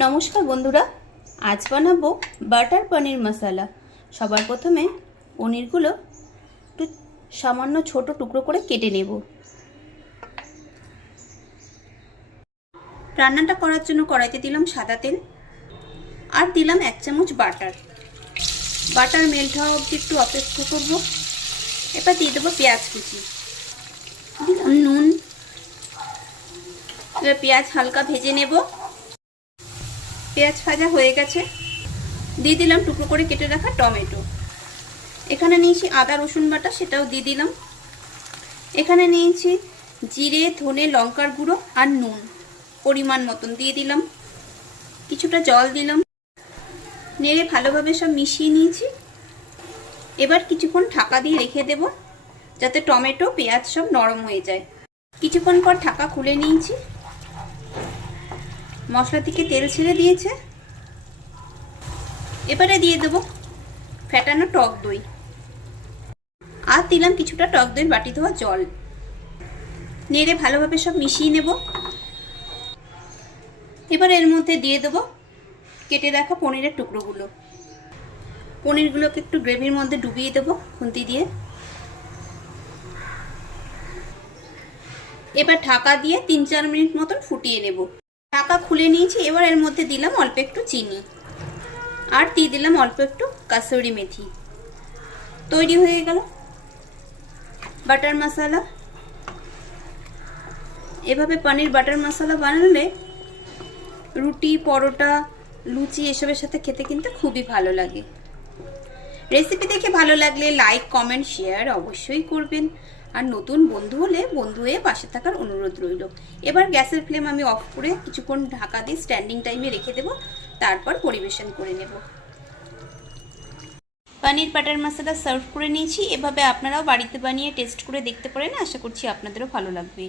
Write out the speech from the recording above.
নমস্কার বন্ধুরা, আজ বানাবো বাটার পনির মশলা। সবার প্রথমে পনিরগুলো একটু সামান্য ছোট টুকরো করে কেটে নেব। রান্নাটা করার জন্য কড়াইতে দিলাম সাদা তেল আর দিলাম 1 চামচ বাটার। বাটার মেল্ট হওয়া অবধি একটু অপেক্ষা করব। এবার দিয়ে দেবো পেঁয়াজ কুচি, দিলাম নুন। এবার পেঁয়াজ হালকা ভেজে নেব। পেঁয়াজ ভাজা হয়ে গেছে, দিয়ে দিলাম টুকরো করে কেটে রাখা টমেটো। এখানে নিয়েছি আদা রসুন বাটা, সেটাও দিয়ে দিলাম। এখানে নিয়েছি জিরে ধনে লঙ্কার গুঁড়ো আর নুন পরিমাণ মতন দিয়ে দিলাম। কিছুটা জল দিলাম, নেড়ে ভালোভাবে সব মিশিয়ে নিয়েছি। এবার কিছুক্ষণ ঢাকা দিয়ে রেখে দেব যাতে টমেটো পেঁয়াজ সব নরম হয়ে যায়। কিছুক্ষণ পর ঢাকা খুলে নিয়েছি। মশলা থেকে তেল ছেড়ে দিয়েছে। এবারে দিয়ে দেবো ফেটানো টক দই আর দিলাম কিছুটা টক দই বাটি ধোয়া জল। নেড়ে ভালোভাবে সব মিশিয়ে নেব। এবার এর মধ্যে দিয়ে দেবো কেটে রাখা পনিরের টুকরোগুলো। পনিরগুলোকে একটু গ্রেভির মধ্যে ডুবিয়ে দেবো খুন্তি দিয়ে। এবার ঢাকা দিয়ে 3-4 মিনিট মতন ফুটিয়ে নেব। ঢাকা খুলে নিয়েছি। এবার এর মধ্যে দিলাম অল্প একটু চিনি আর দিয়ে দিলাম অল্প একটু কাসুরি মেথি। তৈরি হয়ে গেল বাটার মশলা। এভাবে পনির বাটার মশলা বানালে রুটি পরোটা লুচি এসবের সাথে খেতে কিন্তু খুবই ভালো লাগে। রেসিপি দেখে ভালো লাগলে লাইক কমেন্ট শেয়ার অবশ্যই করবেন। আর নতুন বন্ধু হলে বন্ধু হয়ে পাশে থাকার অনুরোধ রইল। এবার গ্যাসের ফ্লেম আমি অফ করে কিছুক্ষণ ঢাকা দিয়ে স্ট্যান্ডিং টাইমে রেখে দেব, তারপর পরিবেশন করে নেব। পনির বাটার মশলা সার্ভ করে নিয়েছি। এভাবে আপনারাও বাড়িতে বানিয়ে টেস্ট করে দেখতে পারেন। আশা করছি আপনাদেরও ভালো লাগবে।